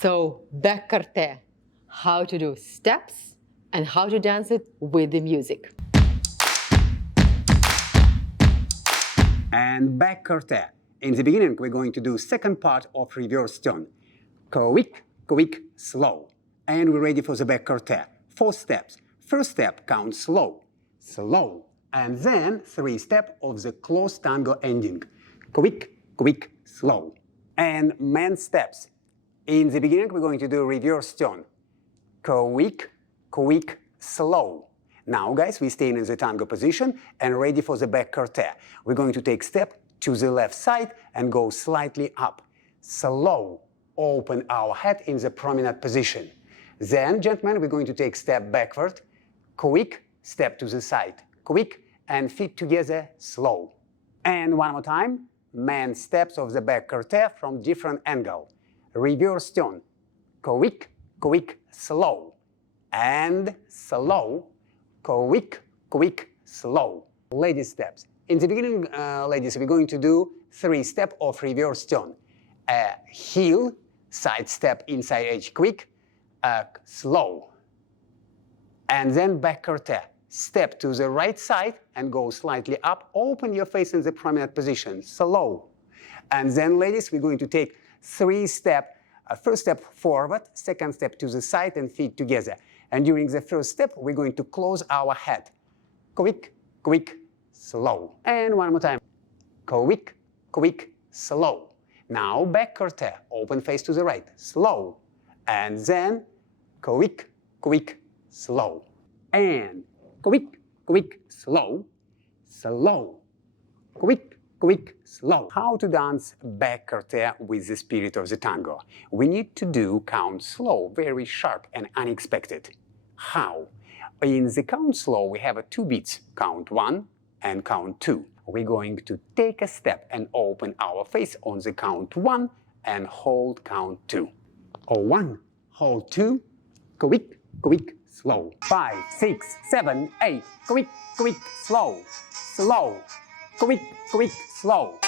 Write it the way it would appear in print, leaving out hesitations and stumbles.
So, back corte, how to do steps and how to dance it with the music. And back corte. In the beginning, we're going to do second part of reverse turn. Quick, quick, slow. And we're ready for the back corte. 4 steps. First step, count slow, slow. And then 3 steps of the close tango ending. Quick, quick, slow. And man steps. In the beginning, we're going to do reverse turn. Quick, quick, slow. Now, guys, we're staying in the tango position and ready for the back corte. We're going to take step to the left side and go slightly up. Slow. Open our head in the promenade position. Then, gentlemen, we're going to take step backward. Quick, step to the side. Quick, and feet together, slow. And one more time, man steps of the back corte from different angle. Reverse turn. Quick, quick, slow. And slow. Quick, quick, slow. Lady steps. In the beginning, ladies, we're going to do 3 steps of reverse turn. Heel, side step, inside edge, quick, slow. And then back corte. Step to the right side and go slightly up. Open your face in the promenade position, slow. And then, ladies, we're going to take 3 steps. First step forward, second step to the side and feet together. And during the first step, we're going to close our head. Quick, quick, slow. And one more time. Quick, quick, slow. Now back corte, open face to the right, slow. And then quick, quick, slow. And quick, quick, slow, slow. Quick, quick, slow. How to dance back corte with the spirit of the tango? We need to do count slow, very sharp and unexpected. How? In the count slow, we have 2 beats, count 1 and count 2. We're going to take a step and open our face on the count 1 and hold count 2. 1, hold 2, quick, quick, slow. 5, 6, 7, 8, quick, quick, slow, slow, quick, quick, slow.